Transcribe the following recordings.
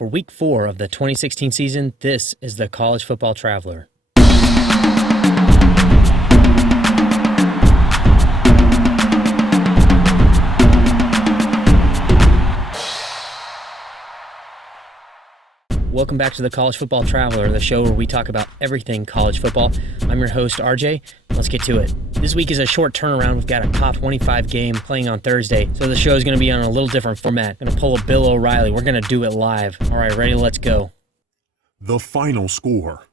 For Week 4 of the 2016 season, this is the College Football Traveler. Welcome back to the College Football Traveler, the show where we talk about everything college football. I'm your host, RJ. Let's get to it. This week is a short turnaround. We've got a top 25 game playing on Thursday, so the show is going to be on a little different format. Going to pull a Bill O'Reilly. We're going to do it live. All right, ready? Let's go. The final score.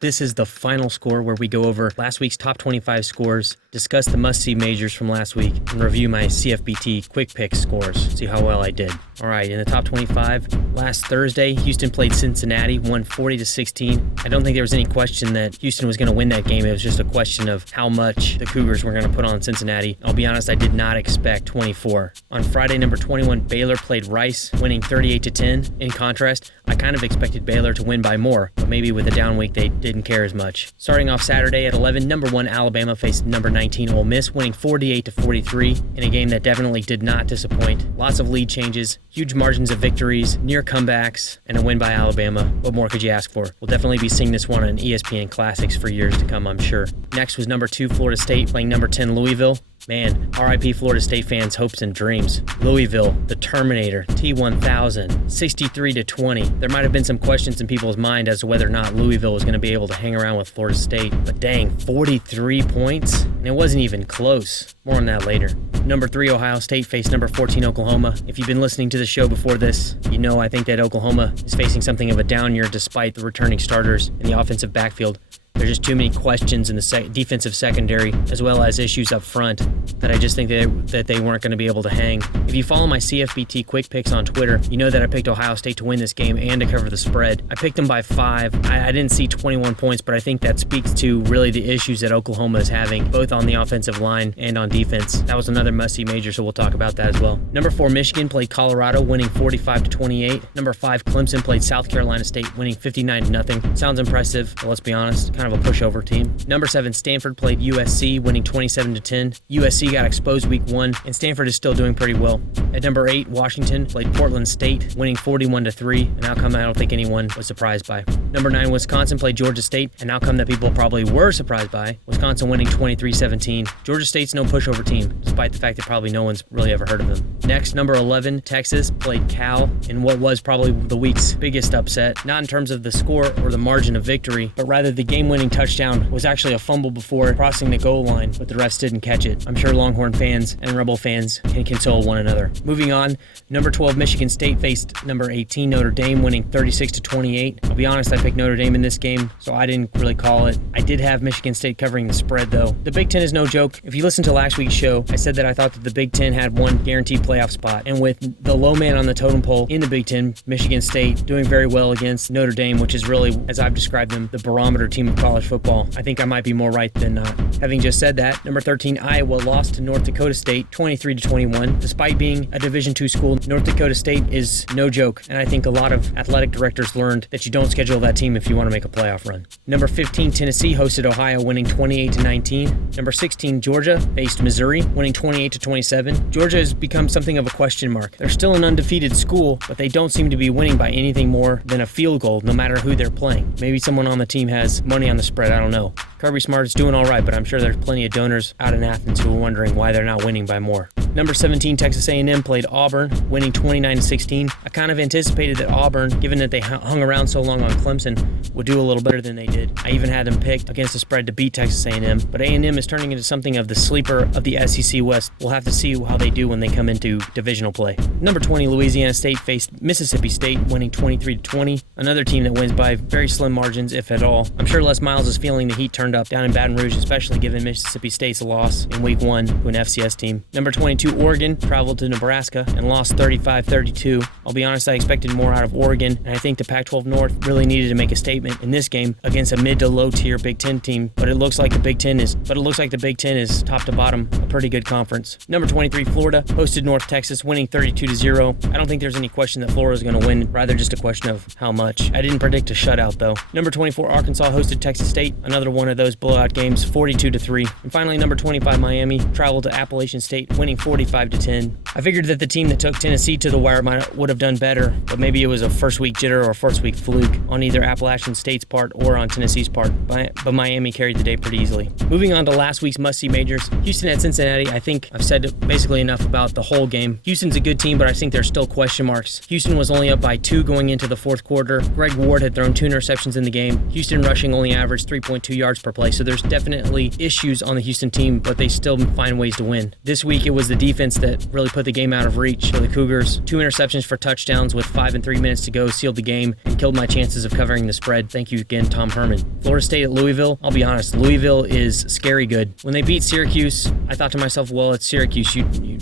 This is the final score where we go over last week's top 25 scores, discuss the must-see majors from last week, and review my CFBT quick pick scores, see how well I did. All right, in the top 25, last Thursday, Houston played Cincinnati, won 40-16. I don't think there was any question that Houston was going to win that game. It was just a question of how much the Cougars were going to put on Cincinnati. I'll be honest, I did not expect 24. On Friday, number 21, Baylor played Rice, winning 38-10. In contrast, I kind of expected Baylor to win by more, but maybe with a down week, they didn't care as much. Starting off Saturday at 11, number 1 Alabama faced number 19 Ole Miss, winning 48-43 in a game that definitely did not disappoint. Lots of lead changes, huge margins of victories, near comebacks, and a win by Alabama. What more could you ask for? We'll definitely be seeing this one on ESPN Classics for years to come, I'm sure. Next was number 2 Florida State playing number 10 Louisville. Man, RIP Florida State fans' hopes and dreams. Louisville, the Terminator, T1000, 63-20. There might have been some questions in people's mind as to whether or not Louisville was going to be able to hang around with Florida State, but dang, 43 points? And it wasn't even close. More on that later. Number 3 Ohio State faced number 14 Oklahoma. If you've been listening to the show before this, you know I think that Oklahoma is facing something of a down year despite the returning starters in the offensive backfield. There's just too many questions in the defensive secondary, as well as issues up front, that I just think that they weren't going to be able to hang. If you follow my CFBT quick picks on Twitter, you know that I picked Ohio State to win this game and to cover the spread. I picked them by 5. I didn't see 21 points, but I think that speaks to really the issues that Oklahoma is having, both on the offensive line and on defense. That was another must-see major, so we'll talk about that as well. Number 4 Michigan played Colorado, winning 45-28. Number 5 Clemson played South Carolina State, winning 59-0. Sounds impressive, but let's be honest, kind of a pushover team. Number 7 Stanford played USC, winning 27-10. USC got exposed week 1, and Stanford is still doing pretty well. At number 8 Washington played Portland State, winning 41-3, an outcome I don't think anyone was surprised by. Number 9 Wisconsin played Georgia State, an outcome that people probably were surprised by. Wisconsin winning 23-17. Georgia State's no pushover team, despite the fact that probably no one's really ever heard of them. Next, number 11 Texas played Cal in what was probably the week's biggest upset, not in terms of the score or the margin of victory, but rather the game-winning touchdown was actually a fumble before crossing the goal line, but the refs didn't catch it. I'm sure Longhorn fans and Rebel fans can console one another. Moving on, number 12 Michigan State faced number 18 Notre Dame, winning 36-28. I'll be honest, I picked Notre Dame in this game, so I didn't really call it. I did have Michigan State covering the spread, though. The Big Ten is no joke. If you listened to last week's show, I said that I thought that the Big Ten had one guaranteed playoff spot, and with the low man on the totem pole in the Big Ten, Michigan State doing very well against Notre Dame, which is really, as I've described them, the barometer team of college football. I think I might be more right than not. Having just said that, number 13 Iowa lost to North Dakota State 23-21. Despite being a Division II school, North Dakota State is no joke, and I think a lot of athletic directors learned that you don't schedule that team if you want to make a playoff run. Number 15 Tennessee hosted Ohio, winning 28-19. Number 16 Georgia faced Missouri, winning 28-27. Georgia has become something of a question mark. They're still an undefeated school, but they don't seem to be winning by anything more than a field goal, no matter who they're playing. Maybe someone on the team has money on the spread, I don't know. Kirby Smart is doing all right, but I'm sure there's plenty of donors out in Athens who are wondering why they're not winning by more. Number 17 Texas A&M played Auburn, winning 29-16. I kind of anticipated that Auburn, given that they hung around so long on Clemson, would do a little better than they did. I even had them picked against the spread to beat Texas A&M, but A&M is turning into something of the sleeper of the SEC West. We'll have to see how they do when they come into divisional play. Number 20 Louisiana State faced Mississippi State, winning 23-20. Another team that wins by very slim margins, if at all. I'm sure Les Miles is feeling the heat turned up down in Baton Rouge, especially given Mississippi State's loss in week 1 to an FCS team. Number 22 Oregon traveled to Nebraska and lost 35-32. I'll be honest, I expected more out of Oregon, and I think the Pac-12 North really needed to make a statement in this game against a mid to low tier Big Ten team, but it looks like the Big Ten is top to bottom a pretty good conference. Number 23 Florida hosted North Texas, winning 32-0. I don't think there's any question that Florida is going to win, rather just a question of how much. I didn't predict a shutout though. Number 24 Arkansas hosted Texas State, another one of those those blowout games, 42-3. And finally, number 25, Miami, traveled to Appalachian State, winning 45-10. I figured that the team that took Tennessee to the wire would have done better, but maybe it was a first-week jitter or a first-week fluke on either Appalachian State's part or on Tennessee's part, but Miami carried the day pretty easily. Moving on to last week's must-see majors, Houston at Cincinnati. I think I've said basically enough about the whole game. Houston's a good team, but I think there's still question marks. Houston was only up by 2 going into the fourth quarter. Greg Ward had thrown 2 interceptions in the game. Houston rushing only averaged 3.2 yards per play, so there's definitely issues on the Houston team, but they still find ways to win. This week, it was the defense that really put the game out of reach for the Cougars. 2 interceptions for touchdowns with 5 and 3 minutes to go sealed the game and killed my chances of covering the spread. Thank you again, Tom Herman. Florida State at Louisville. I'll be honest, Louisville is scary good. When they beat Syracuse, I thought to myself, well, it's Syracuse.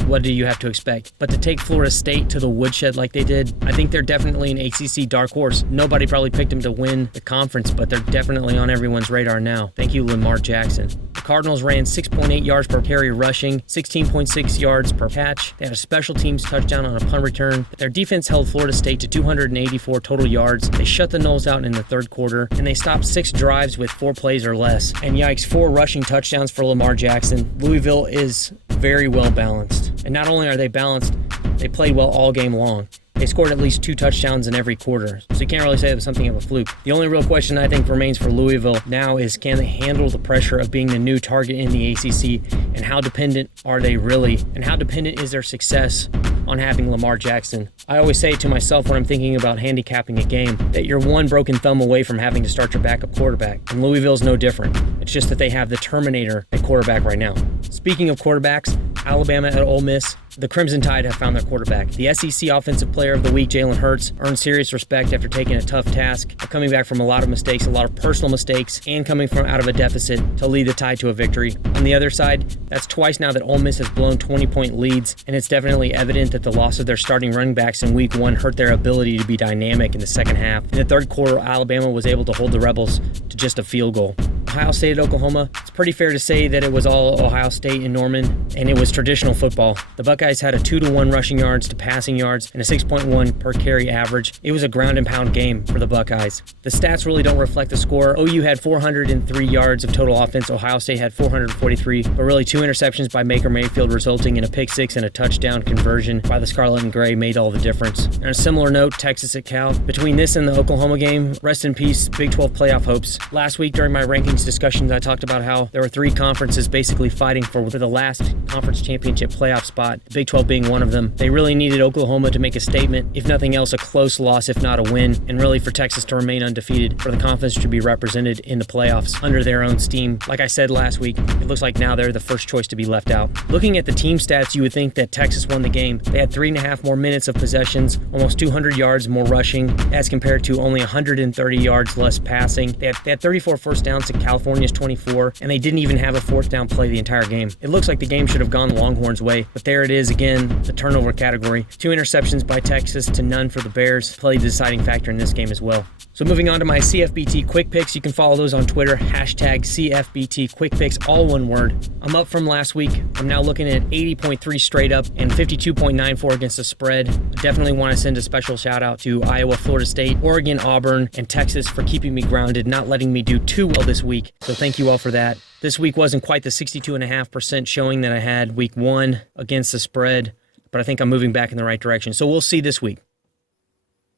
What do you have to expect? But to take Florida State to the woodshed like they did, I think they're definitely an ACC dark horse. Nobody probably picked them to win the conference, but they're definitely on everyone's radar now. Thank you, Lamar Jackson. The Cardinals ran 6.8 yards per carry rushing, 16.6 yards per catch. They had a special teams touchdown on a punt return. Their defense held Florida State to 284 total yards. They shut the Noles out in the third quarter, and they stopped 6 drives with 4 plays or less. And yikes, 4 rushing touchdowns for Lamar Jackson. Louisville is very well balanced. And not only are they balanced, they played well all game long. They scored at least 2 touchdowns in every quarter, so you can't really say it was something of a fluke. The only real question I think remains for Louisville now is, can they handle the pressure of being the new target in the ACC, and how dependent are they really, and how dependent is their success on having Lamar Jackson? I always say to myself when I'm thinking about handicapping a game that you're one broken thumb away from having to start your backup quarterback, and Louisville's no different. It's just that they have the Terminator at quarterback right now. Speaking of quarterbacks, Alabama at Ole Miss, the Crimson Tide have found their quarterback. The SEC Offensive Player of the Week, Jalen Hurts, earned serious respect after taking a tough task, coming back from a lot of mistakes, a lot of personal mistakes, and coming from out of a deficit to lead the Tide to a victory. On the other side, that's twice now that Ole Miss has blown 20-point leads, and it's definitely evident that the loss of their starting running backs in Week 1 hurt their ability to be dynamic in the second half. In the third quarter, Alabama was able to hold the Rebels to just a field goal. Ohio State at Oklahoma, it's pretty fair to say that it was all Ohio State in Norman, and it was traditional football. The Buckeyes had a 2-to-1 rushing yards to passing yards and a 6.1 per carry average. It was a ground and pound game for the Buckeyes. The stats really don't reflect the score. OU had 403 yards of total offense. Ohio State had 443, but really 2 interceptions by Baker Mayfield resulting in a pick 6 and a touchdown conversion by the Scarlet and Gray made all the difference. On a similar note, Texas at Cal. Between this and the Oklahoma game, rest in peace, Big 12 playoff hopes. Last week during my rankings discussions, I talked about how there were 3 conferences basically fighting for the last conference championship playoff spot, the Big 12 being one of them. They really needed Oklahoma to make a statement, if nothing else, a close loss, if not a win, and really for Texas to remain undefeated, for the conference to be represented in the playoffs under their own steam. Like I said last week, it looks like now they're the first choice to be left out. Looking at the team stats, you would think that Texas won the game. They had 3.5 more minutes of possessions, almost 200 yards more rushing, as compared to only 130 yards less passing. They had 34 first downs to California's 24, and they didn't even have a 4th down play the entire game. It looks like the game should have gone the Longhorns' way, but there it is again, the turnover category. 2 interceptions by Texas to none for the Bears played the deciding factor in this game as well. So moving on to my CFBT quick picks, you can follow those on Twitter, #CFBT quick picks, all one word. I'm up from last week. I'm now looking at 80.3 straight up and 52.94 against the spread. I definitely want to send a special shout out to Iowa, Florida State, Oregon, Auburn, and Texas for keeping me grounded, not letting me do too well this week. So thank you all for that. This week wasn't quite the 62.5% showing that I had week 1 against the spread, but I think I'm moving back in the right direction. So we'll see this week.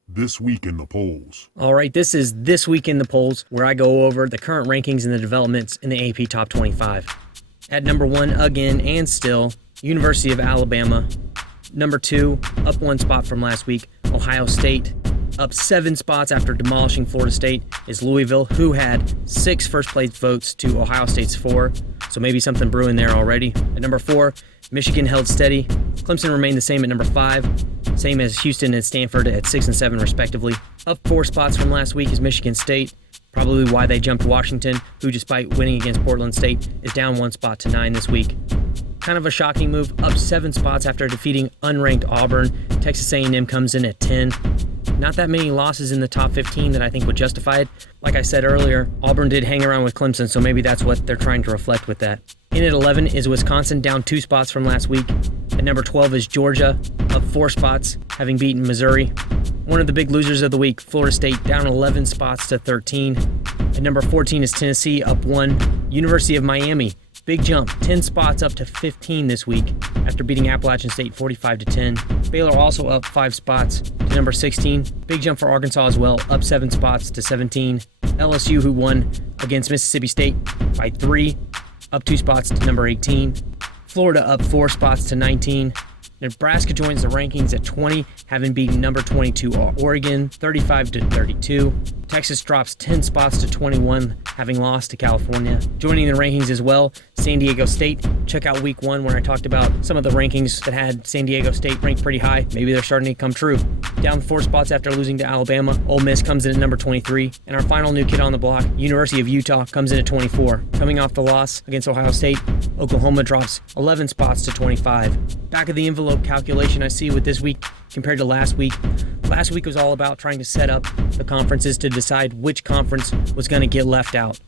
This week in the polls. All right, this is This Week in the Polls, where I go over the current rankings and the developments in the AP Top 25. At number 1, again and still, University of Alabama. Number 2, up 1 spot from last week, Ohio State. Up 7 spots after demolishing Florida State is Louisville, who had 6 first-place votes to Ohio State's 4, so maybe something brewing there already. At number 4, Michigan held steady. Clemson remained the same at number 5, same as Houston and Stanford at 6 and 7 respectively. Up 4 spots from last week is Michigan State, probably why they jumped Washington, who despite winning against Portland State is down 1 spot to 9 this week. Kind of a shocking move, up 7 spots after defeating unranked Auburn. Texas A&M comes in at 10. Not that many losses in the top 15 that I think would justify it. Like I said earlier, Auburn did hang around with Clemson, so maybe that's what they're trying to reflect with that. In at 11 is Wisconsin, down 2 spots from last week. At number 12 is Georgia, up 4 spots, having beaten Missouri. One of the big losers of the week, Florida State, down 11 spots to 13. At number 14 is Tennessee, up 1. University of Miami, big jump, 10 spots up to 15 this week after beating Appalachian State 45-10. Baylor also up 5 spots to number 16. Big jump for Arkansas as well, up 7 spots to 17. LSU, who won against Mississippi State by 3, up 2 spots to number 18. Florida up 4 spots to 19. Nebraska joins the rankings at 20, having beaten number 22 Oregon 35-32. Texas drops 10 spots to 21, having lost to California. Joining the rankings as well, San Diego State. Check out week 1 where I talked about some of the rankings that had San Diego State ranked pretty high. Maybe they're starting to come true. Down 4 spots after losing to Alabama, Ole Miss comes in at number 23. And our final new kid on the block, University of Utah, comes in at 24. Coming off the loss against Ohio State, Oklahoma drops 11 spots to 25. Back of the envelope calculation I see with this week compared to last week. Last week was all about trying to set up the conferences to decide which conference was going to get left out.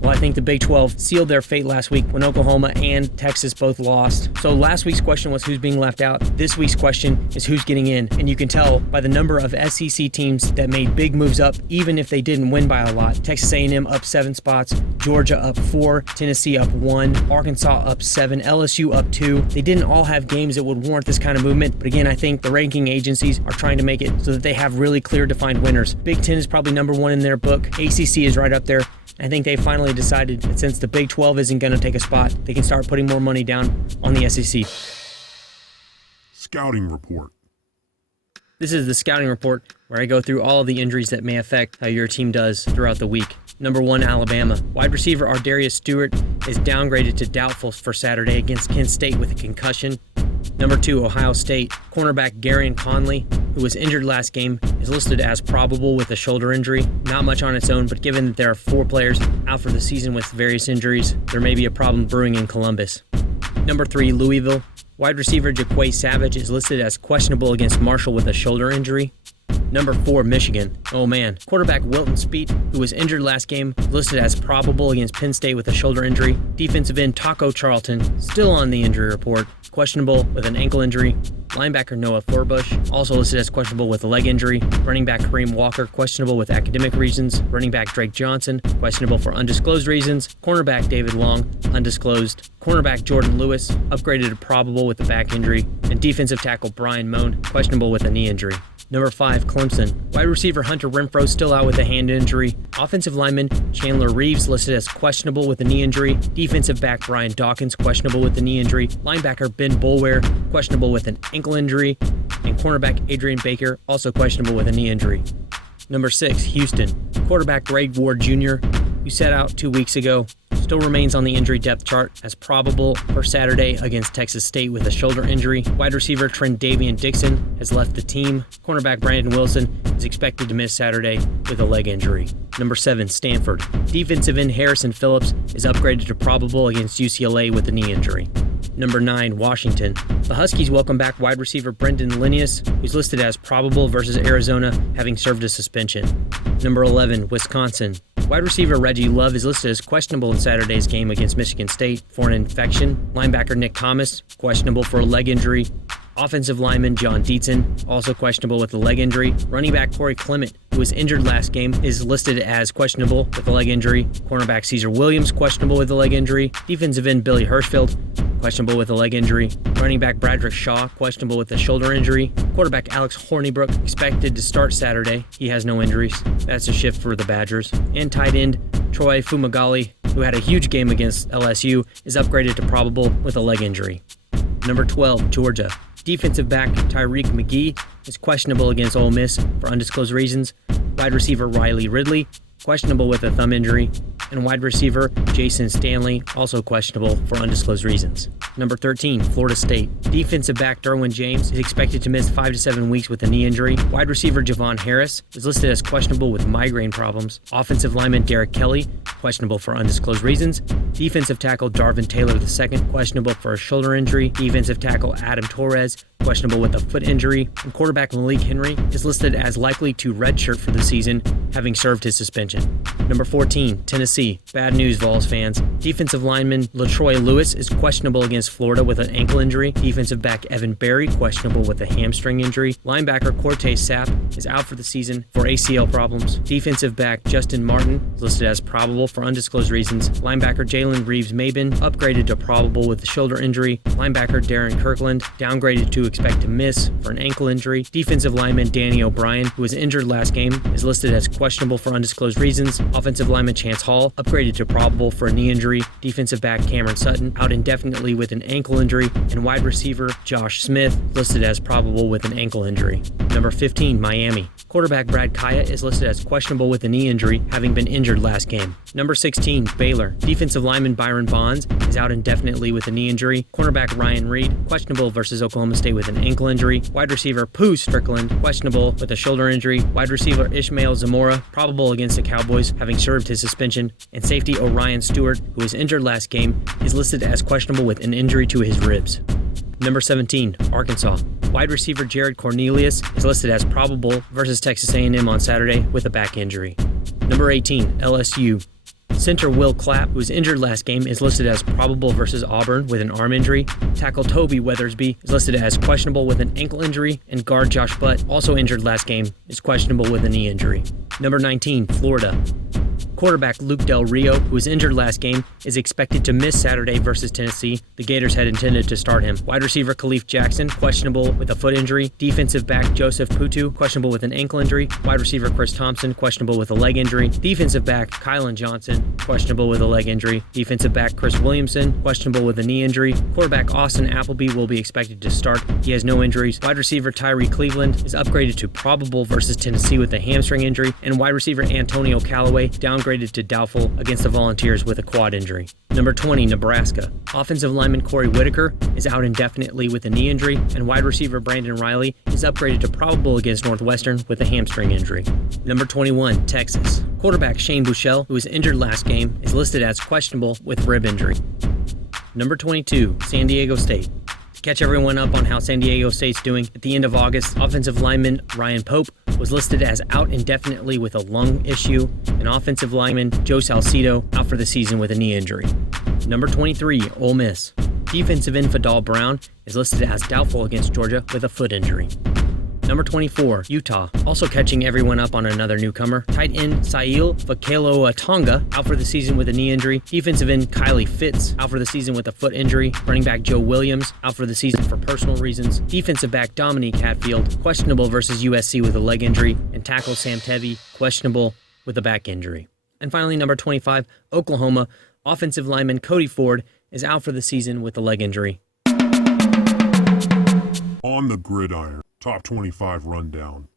Well, I think the Big 12 sealed their fate last week when Oklahoma and Texas both lost. So last week's question was who's being left out. This week's question is who's getting in. And you can tell by the number of SEC teams that made big moves up, even if they didn't win by a lot. Texas A&M up 7 spots, Georgia up 4, Tennessee up 1, Arkansas up 7, LSU up 2. They didn't all have games that would warrant this kind of movement. But again, I think the ranking agencies are trying to make it so that they have really clear defined winners. Big 10 is probably number 1 in their book. ACC is right up there. I think they finally decided that since the Big 12 isn't going to take a spot, they can start putting more money down on the SEC. Scouting report. This is the scouting report where I go through all of the injuries that may affect how your team does throughout the week. Number 1, Alabama. Wide receiver Ardarius Stewart is downgraded to doubtful for Saturday against Kent State with a concussion. Number 2, Ohio State. Cornerback Garyon Conley, who was injured last game, is listed as probable with a shoulder injury. Not much on its own, but given that there are 4 players out for the season with various injuries, there may be a problem brewing in Columbus. Number 3, Louisville. Wide receiver Jaquay Savage is listed as questionable against Marshall with a shoulder injury. Number 4, Michigan. Oh man. Quarterback Wilton Speed, who was injured last game, listed as probable against Penn State with a shoulder injury. Defensive end Taco Charlton, still on the injury report, questionable with an ankle injury. Linebacker Noah Forbush, also listed as questionable with a leg injury. Running back Kareem Walker, questionable with academic reasons. Running back Drake Johnson, questionable for undisclosed reasons. Cornerback David Long, undisclosed. Cornerback Jordan Lewis, upgraded to probable with a back injury. And defensive tackle Brian Moan, questionable with a knee injury. Number 5, Clemson. Wide receiver Hunter Renfrow still out with a hand injury. Offensive lineman Chandler Reeves listed as questionable with a knee injury. Defensive back Brian Dawkins questionable with a knee injury. Linebacker Ben Boulware questionable with an ankle injury. And cornerback Adrian Baker also questionable with a knee injury. Number 6, Houston. Quarterback Greg Ward Jr., who sat out 2 weeks ago, still remains on the injury depth chart as probable for Saturday against Texas State with a shoulder injury. Wide receiver Trent Davian Dixon has left the team. Cornerback Brandon Wilson is expected to miss Saturday with a leg injury. Number 7, Stanford. Defensive end Harrison Phillips is upgraded to probable against UCLA with a knee injury. Number 9, Washington. The Huskies welcome back wide receiver Brendan Linnaeus, who's listed as probable versus Arizona, having served a suspension. Number 11, Wisconsin. Wide receiver Reggie Love is listed as questionable in Saturday's game against Michigan State for an infection. Linebacker Nick Thomas, questionable for a leg injury. Offensive lineman John Dietzen, also questionable with a leg injury. Running back Corey Clement, who was injured last game, is listed as questionable with a leg injury. Cornerback Caesar Williams, questionable with a leg injury. Defensive end Billy Hirschfield, questionable with a leg injury. Running back Bradrick Shaw, questionable with a shoulder injury. Quarterback Alex Hornibrook, expected to start Saturday. He has no injuries. That's a shift for the Badgers. And tight end Troy Fumagalli, who had a huge game against LSU, is upgraded to probable with a leg injury. Number 12, Georgia. Defensive back Tyreek McGee is questionable against Ole Miss for undisclosed reasons. Wide receiver Riley Ridley, questionable with a thumb injury. And wide receiver Jason Stanley, also questionable for undisclosed reasons. Number 13, Florida State. Defensive back Derwin James is expected to miss 5 to 7 weeks with a knee injury. Wide receiver Javon Harris is listed as questionable with migraine problems. Offensive lineman Derek Kelly, questionable for undisclosed reasons. Defensive tackle Darvin Taylor II, questionable for a shoulder injury. Defensive tackle Adam Torres, questionable with a foot injury. And quarterback Malik Henry is listed as likely to redshirt for the season, having served his suspension. Number 14, Tennessee. Bad news, Vols fans. Defensive lineman LaTroy Lewis is questionable against Florida with an ankle injury. Defensive back Evan Berry, questionable with a hamstring injury. Linebacker Cortez Sapp is out for the season for ACL problems. Defensive back Justin Martin is listed as probable for undisclosed reasons. Linebacker Jalen Reeves-Maben upgraded to probable with a shoulder injury. Linebacker Darren Kirkland downgraded to expect to miss for an ankle injury. Defensive lineman Danny O'Brien, who was injured last game, is listed as questionable for undisclosed reasons. Offensive lineman Chance Hall upgraded to probable for a knee injury. Defensive back Cameron Sutton out indefinitely with an ankle injury. And wide receiver Josh Smith listed as probable with an ankle injury. Number 15, Miami. Quarterback Brad Kaya is listed as questionable with a knee injury, having been injured last game. Number 16, Baylor. Defensive lineman Byron Bonds is out indefinitely with a knee injury. Cornerback Ryan Reed, questionable versus Oklahoma State with an ankle injury. Wide receiver Pooh Strickland, questionable with a shoulder injury. Wide receiver Ishmael Zamora, probable against the Cowboys, having served his suspension. And safety Orion Stewart, who was injured last game, is listed as questionable with an injury to his ribs. Number 17, Arkansas. Wide receiver Jared Cornelius is listed as probable versus Texas A&M on Saturday with a back injury. Number 18, LSU. Center Will Clapp, who was injured last game, is listed as probable versus Auburn with an arm injury. Tackle Toby Weathersby is listed as questionable with an ankle injury. And guard Josh Butt, also injured last game, is questionable with a knee injury. Number 19, Florida. Quarterback Luke Del Rio, who was injured last game, is expected to miss Saturday versus Tennessee. The Gators had intended to start him. Wide receiver Khalif Jackson, questionable with a foot injury. Defensive back Joseph Putu, questionable with an ankle injury. Wide receiver Chris Thompson, questionable with a leg injury. Defensive back Kylan Johnson, questionable with a leg injury. Defensive back Chris Williamson, questionable with a knee injury. Quarterback Austin Appleby will be expected to start. He has no injuries. Wide receiver Tyree Cleveland is upgraded to probable versus Tennessee with a hamstring injury. And wide receiver Antonio Callaway downgraded to doubtful against the Volunteers with a quad injury. Number 20, Nebraska. Offensive lineman Corey Whitaker is out indefinitely with a knee injury, and wide receiver Brandon Riley is upgraded to probable against Northwestern with a hamstring injury. Number 21, Texas. Quarterback Shane Buechele, who was injured last game, is listed as questionable with rib injury. Number 22, San Diego State. To catch everyone up on how San Diego State's doing, at the end of August, offensive lineman Ryan Pope was listed as out indefinitely with a lung issue, and offensive lineman Joe Salcido out for the season with a knee injury. Number 23, Ole Miss. Defensive end Fadal Brown is listed as doubtful against Georgia with a foot injury. Number 24, Utah. Also catching everyone up on another newcomer, tight end Sail Fakelo-Atonga out for the season with a knee injury. Defensive end Kylie Fitz out for the season with a foot injury. Running back Joe Williams out for the season for personal reasons. Defensive back Dominique Hatfield questionable versus USC with a leg injury. And tackle Sam Tevi questionable with a back injury. And finally, number 25, Oklahoma. Offensive lineman Cody Ford is out for the season with a leg injury. On the gridiron, top 25 rundown.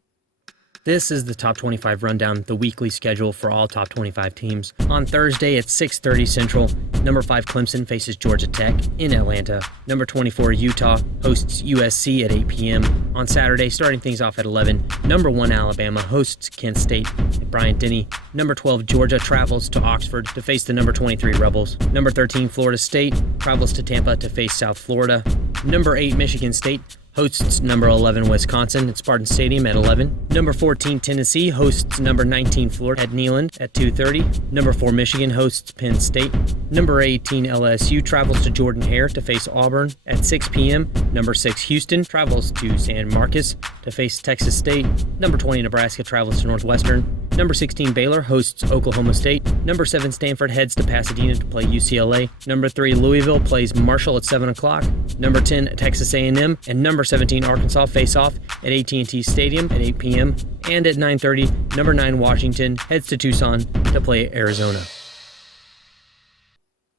This is the Top 25 Rundown, the weekly schedule for all Top 25 teams. On Thursday at 6:30 Central, number 5 Clemson faces Georgia Tech in Atlanta. Number 24 Utah hosts USC at 8 p.m. On Saturday, starting things off at 11, number 1 Alabama hosts Kent State at Bryant-Denny. Number 12 Georgia travels to Oxford to face the number 23 Rebels. Number 13 Florida State travels to Tampa to face South Florida. Number 8 Michigan State hosts number 11 Wisconsin at Spartan Stadium at 11. Number 14 Tennessee hosts number 19 Florida at Neyland at 2:30. Number 4 Michigan hosts Penn State. Number 18 LSU travels to Jordan-Hare to face Auburn at 6 p.m. Number 6 Houston travels to San Marcos to face Texas State. Number 20 Nebraska travels to Northwestern. Number 16 Baylor hosts Oklahoma State. Number 7 Stanford heads to Pasadena to play UCLA. Number 3 Louisville plays Marshall at 7 o'clock. Number 10 Texas A&M and number 17 Arkansas face off at AT&T Stadium at 8 p.m. And at 9:30, number 9 Washington heads to Tucson to play Arizona.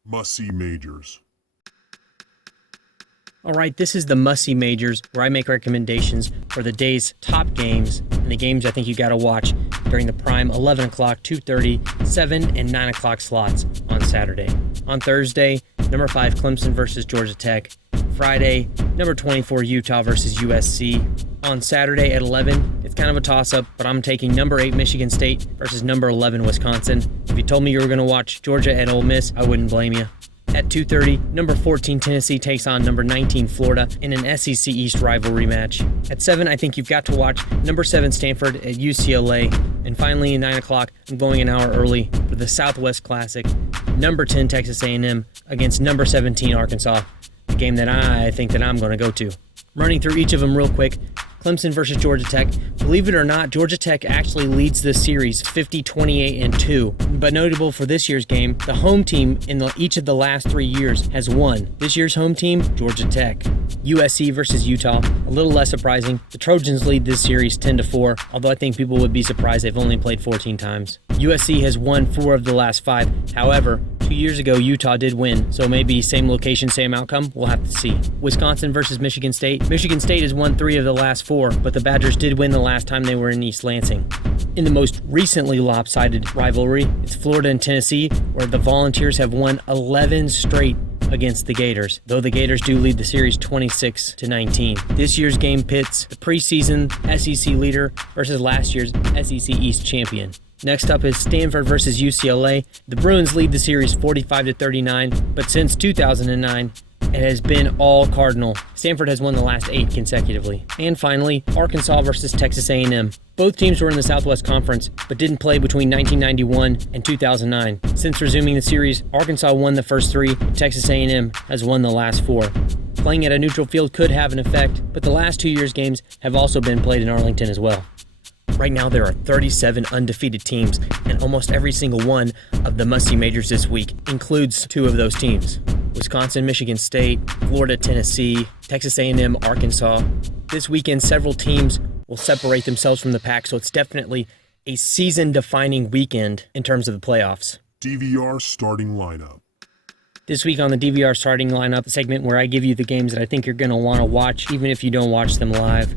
Must-see majors. All right, this is the must-see majors where I make recommendations for the day's top games and the games I think you got to watch during the prime 11 o'clock, 2:30, 7, and 9 o'clock slots on Saturday. On Thursday, number 5 Clemson versus Georgia Tech. Friday, number 24 Utah versus USC. On Saturday at 11, it's kind of a toss-up, but I'm taking number 8 Michigan State versus number 11 Wisconsin. If you told me you were going to watch Georgia at Ole Miss, I wouldn't blame you. At 2:30, number 14 Tennessee takes on number 19 Florida in an SEC East rivalry match. At 7, I think you've got to watch number 7 Stanford at UCLA. And finally, at 9 o'clock, I'm going an hour early for the Southwest Classic, number 10 Texas A&M against number 17 Arkansas, a game that I think that I'm going to go to. Running through each of them real quick. Clemson versus Georgia Tech. Believe it or not, Georgia Tech actually leads this series 50-28-2. But notable for this year's game, the home team in each of the last 3 years has won. This year's home team, Georgia Tech. USC versus Utah, a little less surprising. The Trojans lead this series 10-4, although I think people would be surprised they've only played 14 times. USC has won 4 of the last 5. However, 2 years ago, Utah did win, so maybe same location, same outcome. We'll have to see. Wisconsin versus Michigan State. Michigan State has won 3 of the last 4, but the Badgers did win the last time they were in East Lansing. In the most recently lopsided rivalry, it's Florida and Tennessee, where the Volunteers have won 11 straight against the Gators, though the Gators do lead the series 26-19. This year's game pits the preseason SEC leader versus last year's SEC East champion. Next up is Stanford versus UCLA. The Bruins lead the series 45-39, but since 2009, it has been all Cardinal. Stanford has won the last 8 consecutively. And finally, Arkansas versus Texas A&M. Both teams were in the Southwest Conference, but didn't play between 1991 and 2009. Since resuming the series, Arkansas won the first 3, and Texas A&M has won the last 4. Playing at a neutral field could have an effect, but the last 2 years' games have also been played in Arlington as well. Right now, there are 37 undefeated teams, and almost every single one of the must-see majors this week includes 2 of those teams. Wisconsin, Michigan State, Florida, Tennessee, Texas A&M, Arkansas. This weekend, several teams will separate themselves from the pack, so it's definitely a season-defining weekend in terms of the playoffs. DVR starting lineup. This week on the DVR starting lineup, the segment where I give you the games that I think you're going to want to watch, even if you don't watch them live.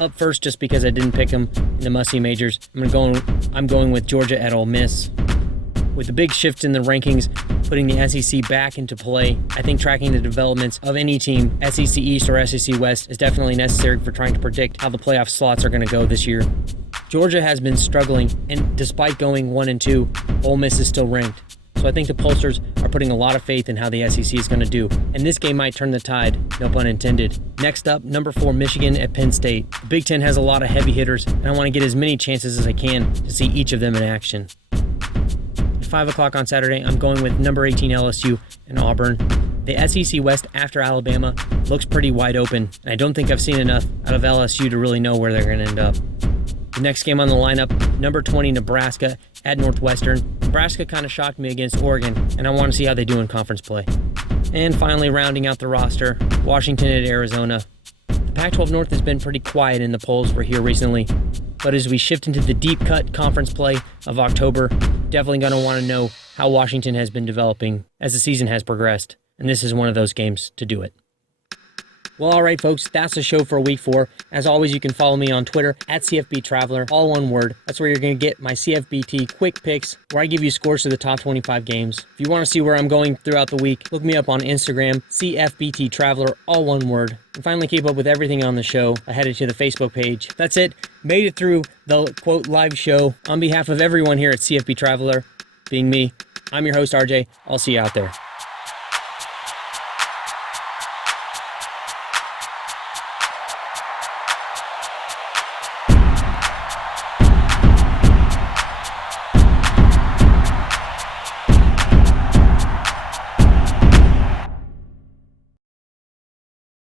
Up first, just because I didn't pick them in the must-see majors, I'm going with Georgia at Ole Miss. With the big shift in the rankings, putting the SEC back into play, I think tracking the developments of any team, SEC East or SEC West, is definitely necessary for trying to predict how the playoff slots are going to go this year. Georgia has been struggling, and despite going 1-2, Ole Miss is still ranked. So I think the pollsters are putting a lot of faith in how the SEC is going to do. And this game might turn the tide, no pun intended. Next up, number 4 Michigan at Penn State. The Big Ten has a lot of heavy hitters, and I want to get as many chances as I can to see each of them in action. At 5 o'clock on Saturday, I'm going with number 18 LSU and Auburn. The SEC West after Alabama looks pretty wide open, and I don't think I've seen enough out of LSU to really know where they're going to end up. The next game on the lineup, number 20 Nebraska at Northwestern. Nebraska kind of shocked me against Oregon, and I want to see how they do in conference play. And finally, rounding out the roster, Washington at Arizona. The Pac-12 North has been pretty quiet in the polls for here recently, but as we shift into the deep cut conference play of October, definitely going to want to know how Washington has been developing as the season has progressed, and this is one of those games to do it. Well, all right, folks, that's the show for week 4. As always, you can follow me on Twitter at CFB Traveler, all one word. That's where you're going to get my CFBT quick picks, where I give you scores to the top 25 games. If you want to see where I'm going throughout the week, look me up on Instagram, CFBT Traveler, all one word. And finally, keep up with everything on the show. I headed to the Facebook page. That's it. Made it through the, quote, live show. On behalf of everyone here at CFB Traveler, being me, I'm your host, RJ. I'll see you out there.